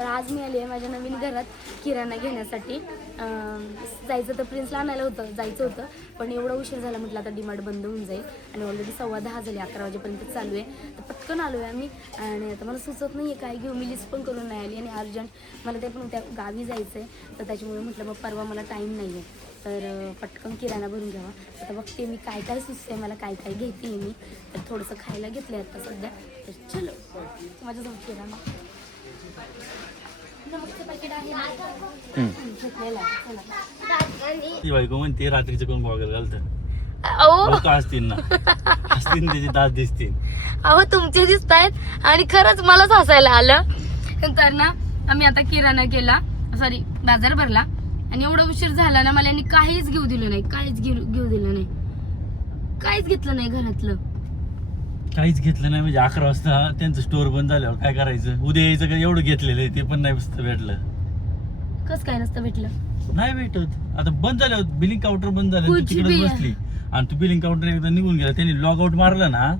तर आज मी आली आहे माझ्या नवीन घरात किराणा घेण्यासाठी. जायचं तर प्रिन्सला आणायला जायचं होतं, पण एवढा उशीर झाला म्हटलं आता डीमार्ट बंद होऊन जाईल आणि ऑलरेडी 10:15 झाले, 11 वाजेपर्यंत चालू आहे. तर पटकन आलो आहे आम्ही आणि आता मला सुचत नाही आहे काय घेऊ. मी लिस्ट पण करून नाही आली आणि अर्जंट मला ते पण त्या गावी जायचं आहे, तर त्याच्यामुळे म्हटलं मग परवा मला टाईम नाही आहे, तर पटकन किराणा भरून घ्यावा. आता बघते मी काय काय सुचते मला, काय काय घेते मी. तर थोडंसं खायला घेतलं आहे आता सध्या, तर चलो माझ्यासोबत किराणा. ती बायको म्हणते रात्रीचं कोण गॉगल घालतं. अहो लोक असतील ना, असतील त्याचे दात दिसतील. अहो तुमचे दिसत आहेत आणि खरंच मलाच हसायला आलं. तर ना आम्ही आता किराणा केला, सॉरी बाजार भरला आणि एवढा उशीर झाला ना मला यांनी काहीच घेऊ दिलं नाही, काहीच घेऊ दिलं नाही, काहीच घेतलं नाही घरातलं. काहीच घेतलं नाही म्हणजे 11 वाजता त्यांचं स्टोअर बंद झाल्यावर काय करायचं? उद्या यायचं का? एवढं घेतलेलं आहे ते पण नाही भेटलं. कस काय नसतं भेटलं? नाही भेटत. आता बंद झाल्यावर बिलिंग काउंटर बंद झालं, तू कुछ तिकडे भी बसली आणि तू बिलिंग काउंटर एकदा निघून गेला. त्यांनी लॉग आउट मारलं ना,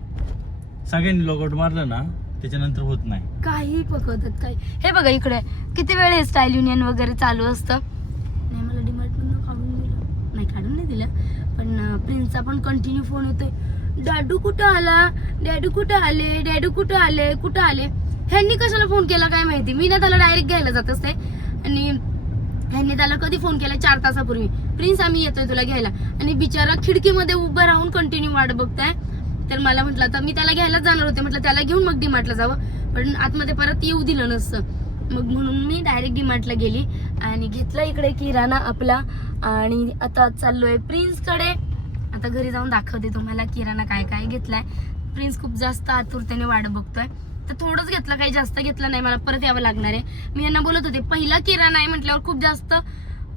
सगळ्यांनी लॉग आउट मारलं ना, त्याच्यानंतर होत नाही. काही पकवतात काही. हे बघा इकडे किती वेळ हे स्टाईल युनियन वगैरे चालू असतं. नाही मला डीमार्ट मधून काढून दिलं नाही, काढून नाही दिलं, पण प्रिन्सचा पण कंटिन्यू फोन येतोय, डॅडू कुठं आला, डॅडू कुठं आले, डॅडू कुठं आले, कुठं आले. ह्यांनी कशाला फोन केला काय माहिती. मी ना त्याला डायरेक्ट घ्यायला जात असते आणि ह्यांनी त्याला कधी फोन केला 4 तासापूर्वी, प्रिन्स आम्ही येतोय तुला घ्यायला, आणि बिचारा खिडकीमध्ये उभं राहून कंटिन्यू वाट बघताय. तर मला म्हटलं आता मी त्याला घ्यायला जाणार होते, म्हटलं त्याला घेऊन मग डीमार्टला जावं, पण आतमध्ये परत येऊ दिलं नसतं, मग म्हणून मी डायरेक्ट डीमार्टला गेली आणि घेतला इकडे किराणा आपला आणि आता चाललोय प्रिन्सकडे. आता घरी जाऊन दाखवते तुम्हाला किराणा काय काय घेतलाय. प्रिन्स खूप जास्त आतुरतेने वाट बघतोय, तर थोडंच घेतलं, काही जास्त घेतलं नाही, मला परत यावं लागणार आहे. मी यांना बोलत होते पहिला किराणा आहे म्हटल्यावर खूप जास्त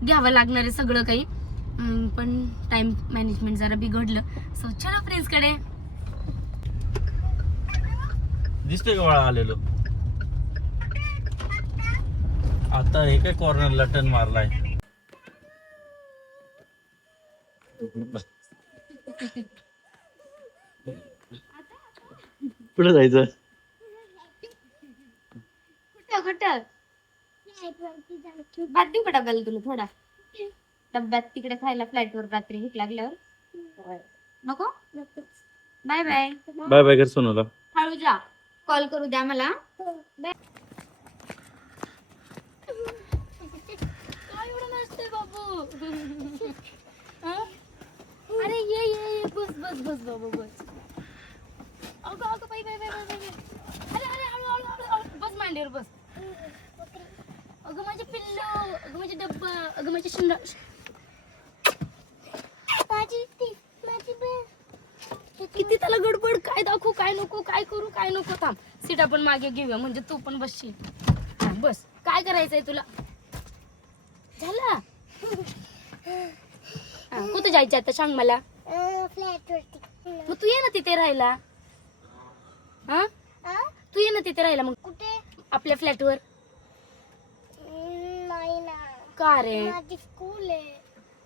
घ्यावं लागणार आहे सगळं काही, पण टाइम मॅनेजमेंट जरा बिघडलं. सो चलो प्रिन्सकडे. दिसतोय का वाळा आलेलो? आता हे काय कॉर्नरला टर्न मारलाय. कुठं जायचं? कुठं भात देऊ का डब्याला तुला थोडा? डब्यात तिकडे खायला फ्लॅटवर रात्री भूक लागल्यावर. नको? Bye bye. बाय बाय कर सोनूला. हळू जा, कॉल करू द्या मला. काय एवढं नसतंय बाबू. अरे ये ये बस बस बस बाबू बस. अगं अगं बाई बाई बाई बाई. अरे अरे हळू हळू हळू बस मांडीवर बस. अगं माझे पिल्लू, अगं माझे डब्बा, अगं माझे शिंदा. किती त्याला गडबड, काय दाखवू काय नको, काय करू काय नको. थांब सीट आपण मागे घेऊया म्हणजे तू पण बसशील. बस, काय करायचंय तुला? झाला कुठं जायचं आता सांग मला. मग तू ये ना तिथे राहायला. हा तू ये ना तिथे राहायला. मग कुठे? आपल्या फ्लॅटवर. नाही ना, का रे? माझी स्कूल आहे.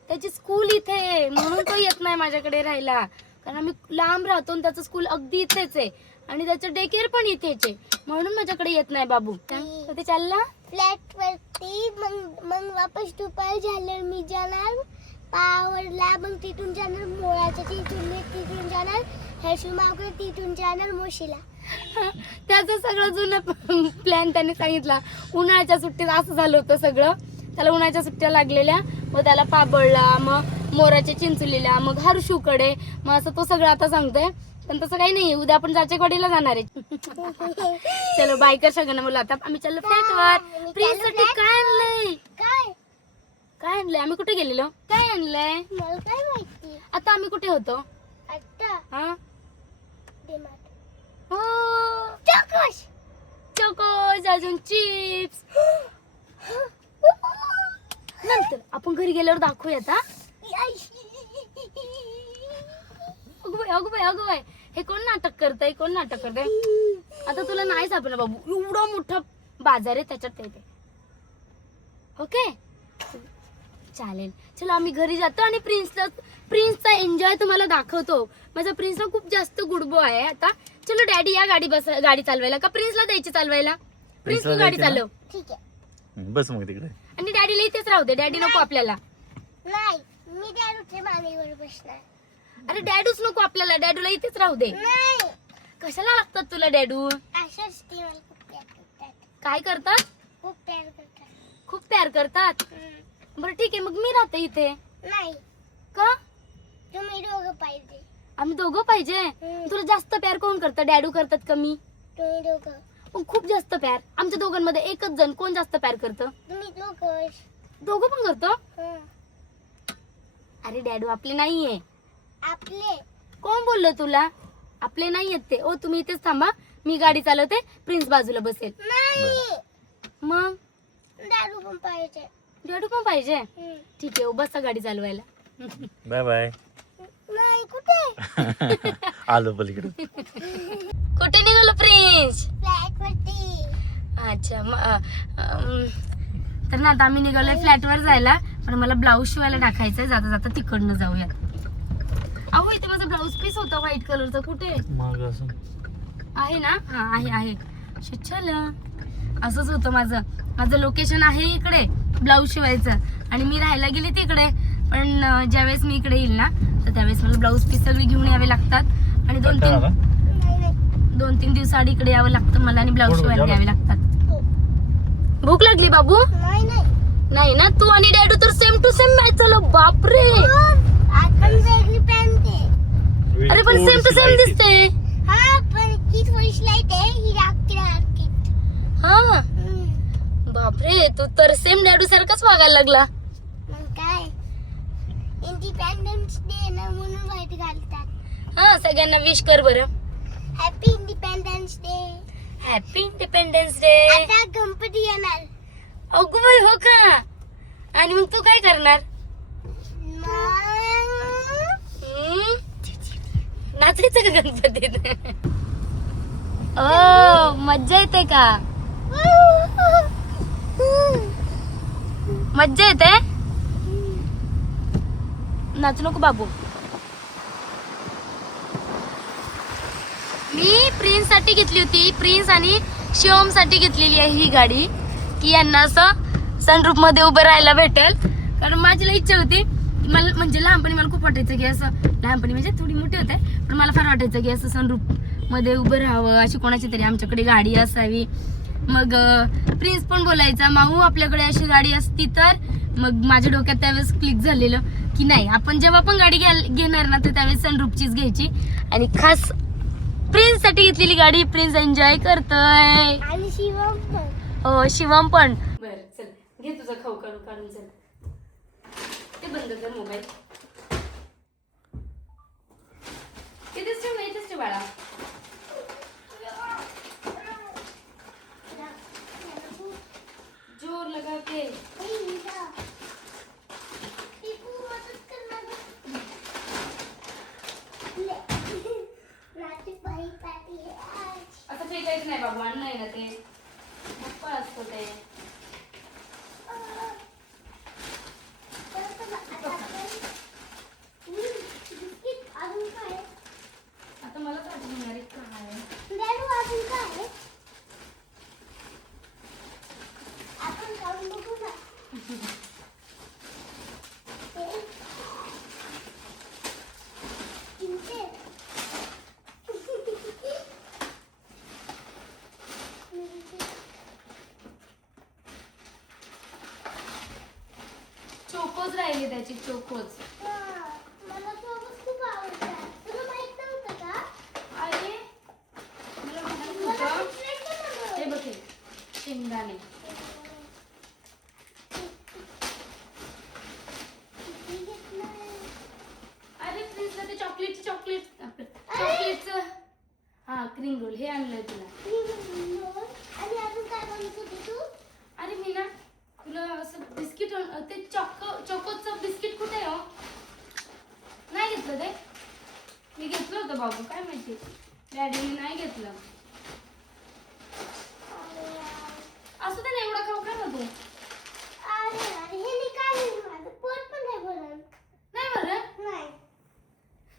त्याची स्कूल इथे, म्हणून तो येत नाही माझ्याकडे राहायला, कारण आम्ही लांब राहतो आणि त्याचं स्कूल अगदी इथेच आहे आणि त्याचं डे केअर पण इथेच आहे, म्हणून माझ्याकडे येत नाही बाबू. ते चालला फ्लॅट वरती, मग वापस दुपार झाल्यावर मी जाणार पावरला, मग तिथून जाणार मोळाच्या, तिथून जाणार हर्षुमाकडे, तिथून जाणार मोशीला. त्याचं सगळं जुनं प्लॅन त्याने सांगितला. उन्हाळ्याच्या सुट्टीत असं झालं होतं सगळं. त्याला उन्हाळ्याच्या सुट्ट्या लागलेल्या, मग त्याला पाबळला, मग मोराच्या चिंचुलीला, मग हर्षूकडे, मग असं तो सगळं आता सांगतोय. पण तसं काही नाही, उद्या आपण जाचेवाडीला जाणार आहे. चलो बायकर सगळ्यांना बोला, आता आम्ही चाललो फ्लॅटवर. प्रिन्ससाठी काय आणलंय? काय आणलंय? आम्ही कुठे गेलेलो? काय आणलंय? मला काय माहिती. आता आम्ही कुठे होतो? आता हा डीमार्ट. हो, चकोश चोकोज, अजून चिप्स. नंतर आपण घरी गेल्यावर दाखवूया आता. अगो बाय हे कोण नाटक करतय, कोण नाटक करतय? आता तुला नाही सापडलं बाबू, एवढा मोठा बाजार आहे त्याच्यात येते. ओके चालेल, चलो आम्ही घरी जातो आणि प्रिन्सचा एन्जॉय तुम्हाला दाखवतो. माझा प्रिन्स खूप जास्त गुड बॉय आहे. आता चलो डॅडी या गाडी चालवायला का प्रिन्सला द्यायची चालवायला? प्रिन्स तू गाडी चालव. ठीक आहे. बस मग तिकडे. आणि डॅडीला इथेच राहू दे, डॅडी नको आपल्याला. नाही मी डॅडूच्या मानेवर बसणार. अरे डॅडूच नको आपल्याला, डॅडूला इथेच राहू दे. नाही कशाला लागतात तुला डॅडू? अशाच ती मला खूप प्यार करतात. काय करतात? खूप प्यार करतात. खूप प्यार करतात. बरं ठीक आहे, मग मी राहते इथे. नाही का? तुम्ही दोघं पाहिजे. आम्ही दोघं पाहिजे. तुला जास्त प्यार कोण करतं, डॅडू करतात कमी? तुम्ही दोघं. पण खूप जास्त प्यार आमच्या दोघांमध्ये एकच जण, कोण जास्त प्यार करतं? तुम्ही दोघं. दोघं पण करतो. हं. अरे डॅडू आपले नाहीये. आपले. कोण बोललं तुला? आपले नाही आहेत ते. ओ तुम्ही इथेच थांबा, मी गाडी चालवते, प्रिन्स बाजूला बसेल. नाही मग दारू पण पाहिजे. डॅडू पण पाहिजे. हं. ठीक आहे, ओ बसा गाडी चालवायला. Bye bye. नाही कुठे? आलो पलीकडे. कुठे निघालो प्रिन्स? फ्लॅट वरती. अच्छा तर ना आता आम्ही निघालोय फ्लॅटवर जायला, पण मला ब्लाऊज शिवायला टाकायचंय. जाता जाता तिकडनं जाऊयात. अहो इथे माझा ब्लाऊज पीस होता व्हाईट कलरचा, कुठे आहे ना? हा आहे. चल असंच होतं माझं लोकेशन आहे इकडे ब्लाऊज शिवायचं, आणि मी राहायला गेले तिकडे. पण ज्यावेळेस मी इकडे येईल ना, तर त्यावेळेस मला ब्लाऊज पीस सगळे घेऊन यावे लागतात, आणि 2-3 दिवसाआधी इकडे यावं लागतं मला, आणि ब्लाऊज शिवायला द्यावे लागतात. भूक लागली बाबू? नाही ना? तू आणि डॅडू तर सेम टू सेम मॅच झालं. बापरे. आपण वेगळी पॅन्ट आहे. अरे पण सेम टू सेम दिसते. हा पण ही थोडीशी लाईट आहे, ही राखीट. हा बापरे, तू तर सेम डॅडू सारखाच वागायला लागला. मग काय, इंडिपेंडन्स डे ना म्हणून व्हाईट घालतात. हा सगळ्यांना विश कर बरं. Happy independence day. Happy independence day. आता गणपती येणार. अगो बाई, हो का? आणि मग तू काय करणार? नाचायचं का गणपतीत? ओ मज्जा येते का? मज्जा येते. नाचू नको बाबू. मी प्रिन्स साठी घेतली होती, प्रिन्स आणि शिवम साठी घेतलेली आहे ही गाडी, की यांना असं सनरूफ मध्ये उभं राहायला भेटेल. कारण माझी इच्छा होती, मला म्हणजे लहानपणी मला खूप वाटायचं की असं, लहानपणी म्हणजे थोडी मोठी होते, पण मला फार वाटायचं की असं सनरूफ मध्ये उभं राहावं, अशी कोणाची तरी आमच्याकडे गाडी असावी. मग प्रिन्स पण बोलायचा, माऊ आपल्याकडे अशी गाडी असती तर. मग माझ्या डोक्यात त्यावेळेस क्लिक झालेलं की नाही, आपण जेव्हा पण गाडी घेणार ना, तर त्यावेळेस सनरूफचीच घ्यायची. आणि खास प्रिन्स साठी घेतलेली गाडी. प्रिन्स एन्जॉय करतोय, आणि शिवम पण. हो शिवम पण. बर चल घे तुझा खाऊ काढून चल. ते बंद कर मोबाईल. इथेच ठेव, इथेच ठेव बाळा. जोर लगा के. आता फेकायचं नाही बाबू, अन्न आहे ना ते, पप्पा असतो ते. आता मला काय आपण जाऊन बघू ना. चोकोज राहिली त्याची, चोकोज. मला चोकोज खूप आवडतात. तुला माहित नव्हतं का? अरे मला माहित होतं. हे बघ हे, शेंगदाणे. अरे प्रिन्सला ते चॉकलेटचं हा क्रीम रोल हे आणलंय तुला. आणि अजून काय बनवत होती तू? अरे मी ना तुला असं बिस्किट, ते चोकोचं बिस्किट कुठे आहे हो? नाही घेतलं ते? मी घेतलं होतं बाबू, काय माहिती डॅडीने नाही घेतलं. असं तर एवढा खाऊ का ना तू? अरे हे काय, माझं पोट पण नाही भरत. नाही बरं नाही.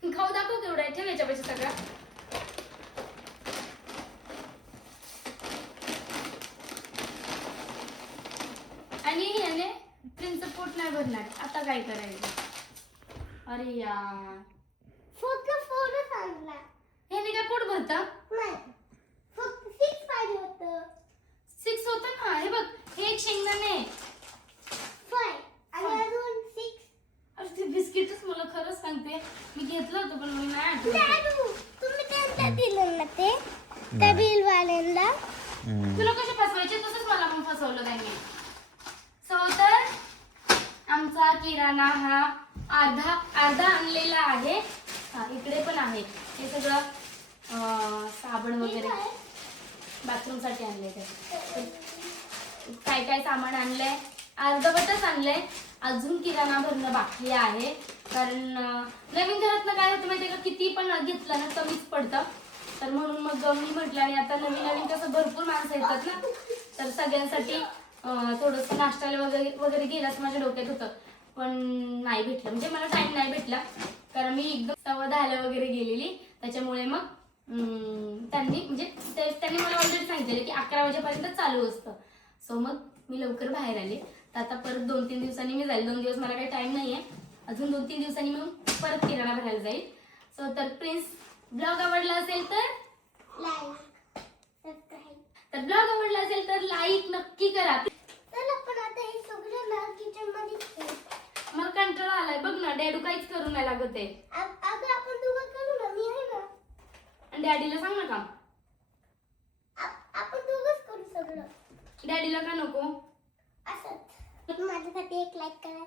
खाऊ दाखव केवढा आहे, ठेव याच्यापाशी सगळा. नाही भरणार. आता काय करायचं? अरे यार, फक्त 4च आणला. ह्याने काय पोट भरतं? नाही, फक्त 6 पाहिजे होतं. 6 होतं ना. हे बघ, हे एक शेंगदाणे आहे. 5 आणि अजून 6. अरे ते बिस्किटच मला खरंच सांगते मी घेतलं होतं पण मला नाही आठवत. दादू, तुम्ही त्यांना दिलं ना ते त्या बिलवाल्यांना. तुला कसे फसवायचे तसंच मला पण फसवलं त्यांनी. सो तर आमचा किराणा हा अर्धा आणलेला आहे. हा इकडे पण आहे. हे सगळं साबण वगैरे बाथरूम साठी आणले. ते काय काय सामान आणलंय, अर्धवटच आणलंय. अजून किराणा भरणं बाकी आहे. कारण नवीन घरातनं काय होतं माहितीये का, किती पण घेतलं ना कमीच पडतं. तर म्हणून मग मी म्हटलं, आणि आता नवीन कसं भरपूर माणसं येतात ना, तर सगळ्यांसाठी थोडंसं नाश्त्याला वगैरे गेलं असं माझ्या डोक्यात होतं. पण नाही भेटलं, म्हणजे मला टाइम नाही भेटला. कारण मी एकदम 10:15 वगैरे गेलेली. त्याच्यामुळे मग त्यांनी मला ऑलरेडी सांगितलेलं की 11 वाजेपर्यंत चालू असतं. सो मग मी लवकर बाहेर आले. तर आता परत 2-3 दिवसांनी मी जाईल. 2 दिवस मला काही टाइम नाही आहे. अजून 2-3 दिवसांनी मग परत किराणा भरायला जाईल. सो तर प्लीज ब्लॉग आवडला असेल तर लाईक, सबस्क्राईब. तर ब्लॉग आवडला असेल तर लाईक नक्की करा. चला पण आता हे सगळं ना किचन मध्ये ठेव. मला कंटाळा आलाय बघ ना, डॅडू काहीच करू नाही लागत आहे. अगं आपण दोघं करू ना, मी आहे ना. आणि डॅडीला सांग ना काम. आपण दोघंच करू सगळं. डॅडीला का नको? असंच. माझ्यासाठी एक लाईक करा.